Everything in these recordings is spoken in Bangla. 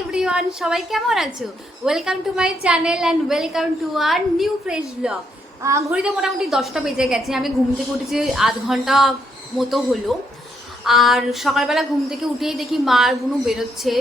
এভরিওয়ান, সবাই কেমন আছো? Welcome to my channel and welcome to our new fresh blog. ঘড়িতে মোটামুটি 10টা বেজে গেছে। আমি ঘুম থেকে উঠেছি আধ ঘন্টা মতো হলো। আর সকালবেলা ঘুম থেকে উঠেই দেখি মা আর বুনু বেরোচ্ছে,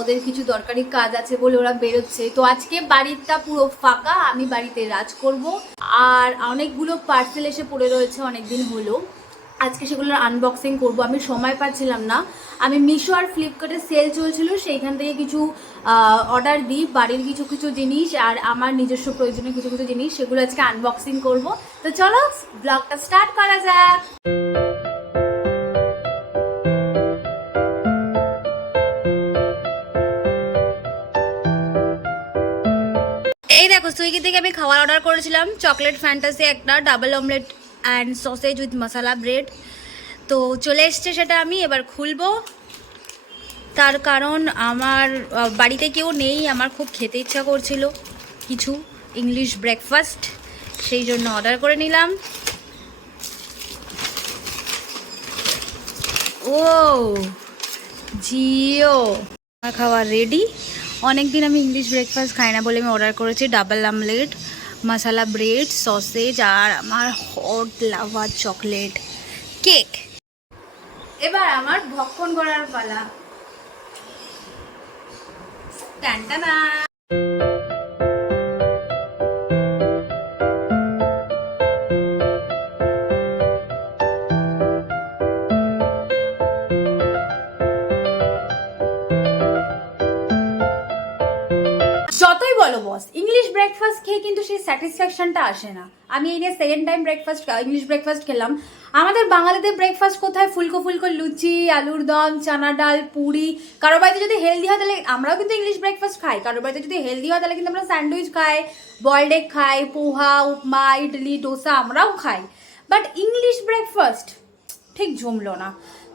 ওদের কিছু দরকারি কাজ আছে বলে ওরা বেরোচ্ছে। তো আজকে বাড়িটা পুরো ফাঁকা, আমি বাড়িতে রাজ করব। আর অনেকগুলো পার্সেল এসে পড়ে রয়েছে অনেকদিন হলো, আজকে সেগুলোর আনবক্সিং করব। আমি সময় পাচ্ছিলাম না, আমি মিশো আর ফ্লিপকার্টে সেল চলছিল, সেইখান থেকে কিছু অর্ডার দিই, বাড়ির কিছু কিছু জিনিস আর আমার নিজস্ব প্রয়োজনীয় কিছু কিছু জিনিস, সেগুলো আজকে আনবক্সিং করব। তো চলো ব্লগটা স্টার্ট করা যাক। এই দেখো, সুইগি থেকে আমি খাবার অর্ডার করেছিলাম, চকলেট ফ্যান্টাসি একটা double omelette and sausage with masala bread. তো চলে এসছে, সেটা আমি এবার খুলবো। তার কারণ আমার বাড়িতে কেউ নেই, আমার খুব খেতে ইচ্ছা করছিল কিছু ইংলিশ ব্রেকফাস্ট, সেই জন্য অর্ডার করে নিলাম। ও জিও, খাওয়া রেডি। অনেকদিন আমি ইংলিশ ব্রেকফাস্ট খাই না বলে আমি অর্ডার করেছি ডাবল আমলেট, মশলা ব্রেড, সসেজ আর আমার হট লাভার চকলেট কেক। এবার আমার ভক্ষণ করার পালা। টানটানা। যতই বলো বস, ইংলিশ ব্রেকফাস্ট খেয়ে কিন্তু সেই স্যাটিসফ্যাকশনটা আসে না। আমি এই নিয়ে সেকেন্ড টাইম ইংলিশ ব্রেকফাস্ট খেলাম। আমাদের বাঙালিদের ব্রেকফাস্ট কোথায়? ফুলকো ফুলকো লুচি, আলুর দম, চানা ডাল, পুরি। কারোর বাড়িতে যদি হেলদি হয় তাহলে আমরাও কিন্তু ইংলিশ ব্রেকফাস্ট খাই, কারোর বাড়িতে যদি হেলদি হয় তাহলে কিন্তু আমরা স্যান্ডউইচ খাই, বয়েলড এগ খাই, পোহা, উপমা, ইডলি, ডোসা আমরাও খাই। বাট ইংলিশ ব্রেকফাস্ট ঠিক জমলো না।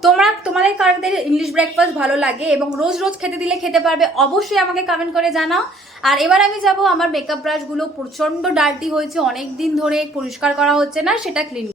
তোমাদের কারদের ইংলিশ ব্রেকফাস্ট ভালো লাগে এবং রোজ রোজ খেতে দিলে খেতে পারবে, অবশ্যই আমাকে কমেন্ট করে জানাও। আর এবার আমি যাব, আমার মেকআপ ব্রাশগুলো প্রচন্ড ডার্টি হয়েছে, অনেক দিন ধরে পরিষ্কার করা হচ্ছে না, সেটা ক্লিন।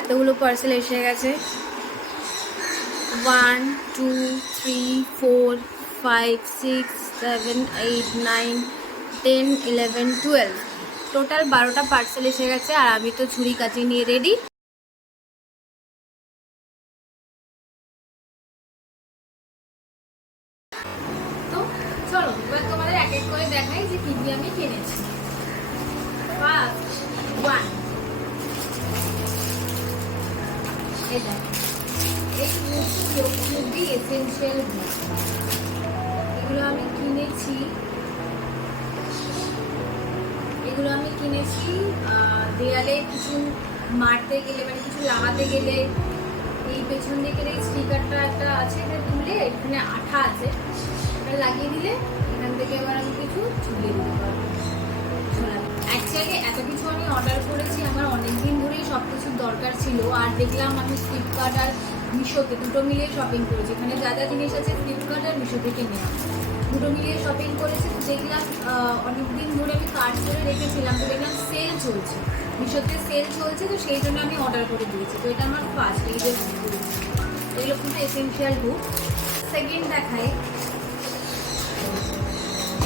এতগুলো পার্সেল এসে গেছে, 1 2 3 4 5 6 7 8 9 10 11 12, টোটাল 12টা পার্সেল এসে গেছে। আর আমি তো ছুরি কাঁচি নিয়ে রেডি। তো চলো এবার তোমাদের এক এক করে দেখাই যে কি কি আমি কিনেছি। ফার্স্ট ওয়ান, এটা এই খুবই এসেনশিয়াল বুক, এগুলো আমি কিনেছি দেয়ালে কিছু মারতে গেলে, মানে কিছু লাগাতে গেলে। এই পেছন দিকের এই স্টিকারটা একটা আছে, এটা তুলে এখানে আঠা আছে, এটা লাগিয়ে দিলে এখান থেকে এবার আমি কিছু ঝুলিয়ে দিতে পারবো। অ্যাকচুয়ালি এত কিছু আমি অর্ডার করেছি, আমার অনেকদিন ধরেই সব কিছুর দরকার ছিল। আর দেখলাম আমি ফ্লিপকার্ট আর মিশোতে দুটো মিলিয়ে শপিং করেছি, এখানে যা যা জিনিস আছে ফ্লিপকার্ট আর মিশো থেকে নেওয়া, দুটো মিলিয়ে শপিং করেছি। তো দেখলাম অনেকদিন ধরে আমি কার্ড করে রেখেছিলাম, তো দেখলাম সেল চলছে, মিশোতে সেল চলছে, তো সেই জন্য আমি অর্ডার করে দিয়েছি। তো এটা আমার ফার্স্ট, এই যে এগুলো কিন্তু এসেনশিয়াল বুক। সেকেন্ড দেখাই,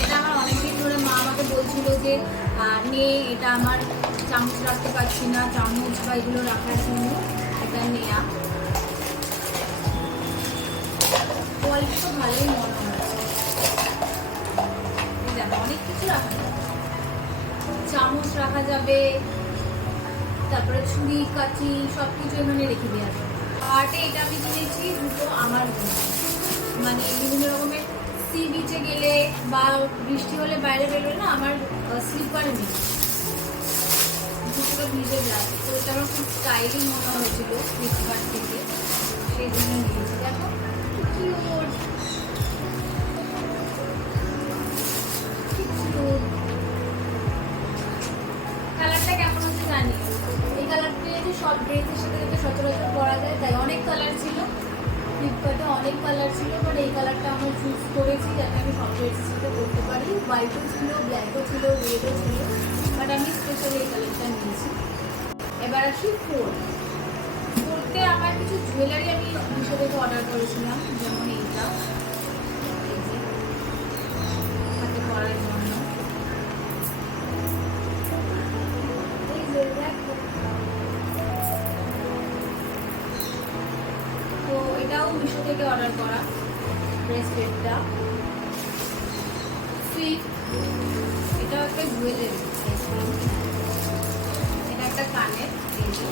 এটা আমার অনেকদিন ধরে মা আমাকে বলছিল যে নে, এটা আমার চামচ রাখতে পারছি না, চামচ বা এগুলো রাখার জন্য এটা নেয়া। কোয়ালিটি তো ভালোই মনে হচ্ছে, অনেক কিছু রাখা যাবে, চামচ রাখা যাবে, তারপরে ছুরি কাঁচি সব কিছু এখানে রেখে দেওয়া যাবে। আর্টে এটা আমি কিনেছি দুটো আমার জন্য, মানে বিভিন্ন রকমের সি বিচে গেলে বা বৃষ্টি হলে বাইরে বেরোলে না, আমার স্লিপারে নেই, দুটো ভিজে লাগে, তো এটা আমার খুব স্টাইলিং মনে হয়েছিল ফ্লিপকার্ট থেকে, সেই জন্য নিয়েছি। দেখো কিউট, কালার ছিল, বাট এই কালারটা আমরা চুজ করেছি যাতে আমি সব ড্রেসের সাথে করতে পারি। হোয়াইটও ছিল, ব্ল্যাকও ছিল, রেডও ছিল, বাট আমি স্পেশালি এই কালারটা নিয়েছি। এবার আসি ফোরতে আমার কিছু জুয়েলারি আমি মিশো থেকে অর্ডার করেছিলাম, যেমন এইটা, এই যে হাতে পরার জন্য, এই যে দেখো। তো এটাও মিশো থেকে অর্ডার করা ব্রেসলেটটা। এটাও একটা জুয়েলারি, এটা একটা কানের, এই যে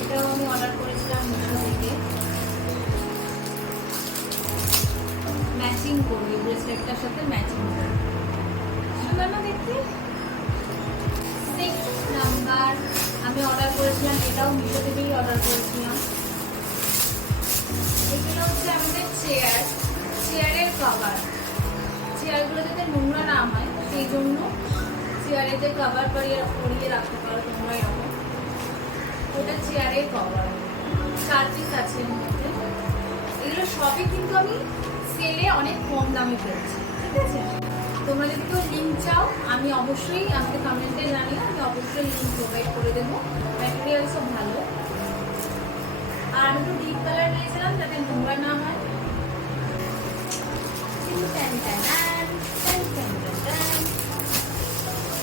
এটাও আমি অর্ডার করেছিলাম মিশো থেকে। ম্যাচিং করবে, ব্রেসলেটটার সাথে ম্যাচিং করবে, সুন্দর না দেখতে। 6 নাম্বার আমি অর্ডার করেছিলাম, এটাও মিশো থেকেই অর্ডার করেছিলাম। এগুলো হচ্ছে আমাদের চেয়ারের কভার। চেয়ারগুলো যাতে নোংরা না হয় সেই জন্য চেয়ারেতে কভার পরিয়ে রাখতে পারো তোমরা এরকম। ওটা চেয়ারের কভার, 4 পিস আছে এর মধ্যে। এগুলো সবই কিন্তু আমি সেলে অনেক কম দামে পেয়েছি, ঠিক আছে। তোমরা যদি কেউ লিঙ্ক চাও আমি অবশ্যই আমাকে কমেন্টে জানিও, আমি অবশ্যই লিঙ্ক প্রোভাইড করে দেবো। ম্যাটেরিয়ালসও ভালো। আর একটু ডিপ কালার নিয়েছিলাম যাতে নোংরা না হয়।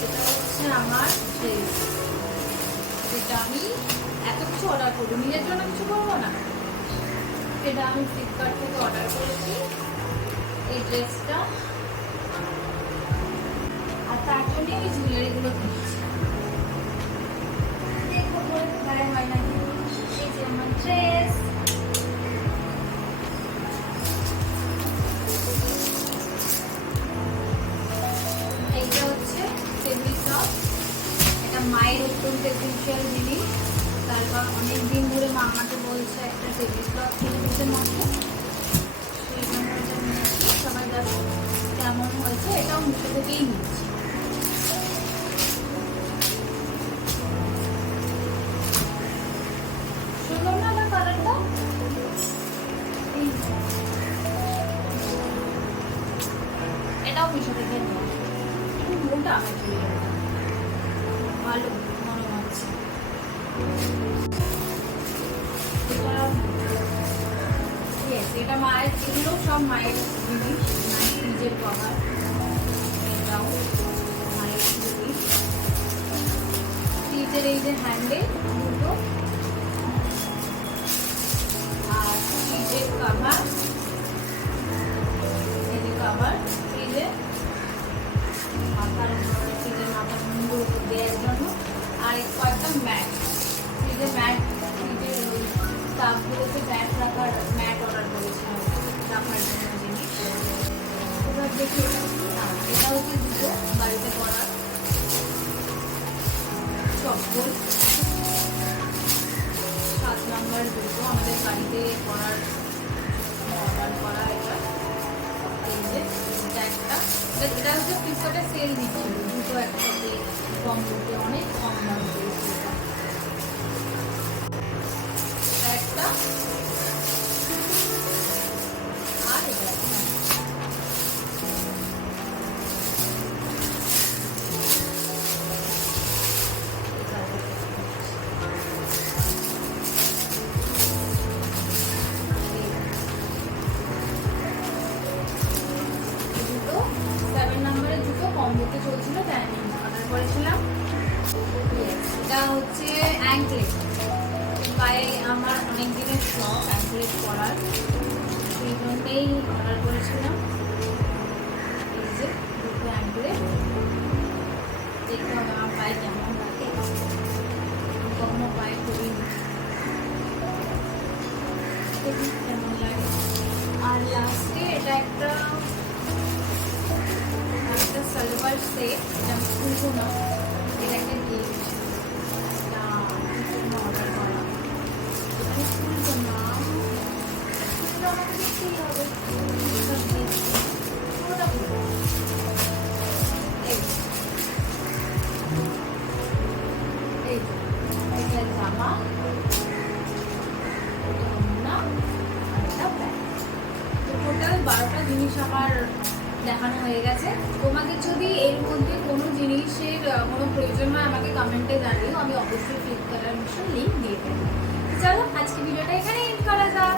এটা হচ্ছে আমার ড্রেস, যেটা আমি এত কিছু অর্ডার করবো, নিজের জন্য কিছু করবো না। এটা আমি ফ্লিপকার্ট থেকে অর্ডার করেছি এই ড্রেসটা, আর তার জন্যই আমি জুয়েলারিগুলো কিনেছি। দেখো গায়ে হয় নাকি। এই যে আমার ড্রেস, এইটা হচ্ছে ফেব্রিক টপ। এটা মায়ের অত্যন্ত এসেন্সিয়াল জিনিস। তারপর অনেক দিন ধরে মা আমাকে বলছে একটা ফেব্রিক টপ কিনে দিতে মাকে, সেই জন্য এটা নিয়েছি। সবাই দেখো কেমন হয়েছে, এটাও মিশো থেকেই নিচ্ছি। সুন্দর না আমার কালারটা? এটাও মিশো থেকে নেওয়া, একটু মোটা আমার জুয়েলারিটা, ভালো মনে হচ্ছে। এটা মায়ের, এগুলো সব মায়ের জিনিস, মায়ের নিজের কভার। এটাও মায়ের জিনিস। ফ্রিজের এই যে হ্যান্ডেল দুটো, আর ফ্রিজের কভার, এই যে কভার ফ্রিজের মাথার, ফ্রিজের মাথার মুন্ডুর উপর দেওয়ার জন্য। আর কয়েকটা ম্যাট, ফ্রিজের ম্যাট, ফ্রিজের ওই কাপগুলোতে ম্যাট রাখার ম্যাট অর্ডার করেছিলাম রাখার জন্য জিনিস। এবার দেখি এটা হচ্ছে দুটো বাড়িতে করার চপ্পল, 7 নম্বর দুটো আমাদের বাড়িতে করার অর্ডার করা। এটা এই যে এটা একটা, এটা হচ্ছে ফ্লিপকার্টে সেল দিচ্ছিল, দুটো একসাথে কম দিতে, অনেক কম দাম দিয়েছিল। এটা একটা, আর এটা একটা। কম্বোতে চলছিল, তাই আমি অর্ডার করেছিলাম। এটা হচ্ছে অ্যাঙ্কলেট, পায়ে আমার অনেক দিনের শখ অ্যাঙ্কলেট পরার, সেই জন্যেই অর্ডার করেছিলাম। এই যে দুটো অ্যাঙ্কলেট, দেখতে হবে আমার পায়ে কেমন লাগে, কখনো পায়ে করিনি, কেমন লাগে। আর লাস্টে এটা একটা সালোয়ার সেট, এটা আমি খুলবো না, এটা একটা গিফট, এটা অর্ডার করা, আমি খুলবো না, আমাকে দেখতেই হবে, পুরোটা খুলবো। এটা জামা, এটা আর এটা টোটাল 12টা জিনিস আমার দেখানো হয়ে গেছে। তোমাদের যদি এর মধ্যে কোনো জিনিসের কোনো প্রয়োজন হয় আমাকে কমেন্টে জানিও, আমি অবশ্যই ফ্লিপকার্টের লিঙ্ক দিয়ে দেবো। চলো আজকে ভিডিওটা এখানে এন্ড করা যাক।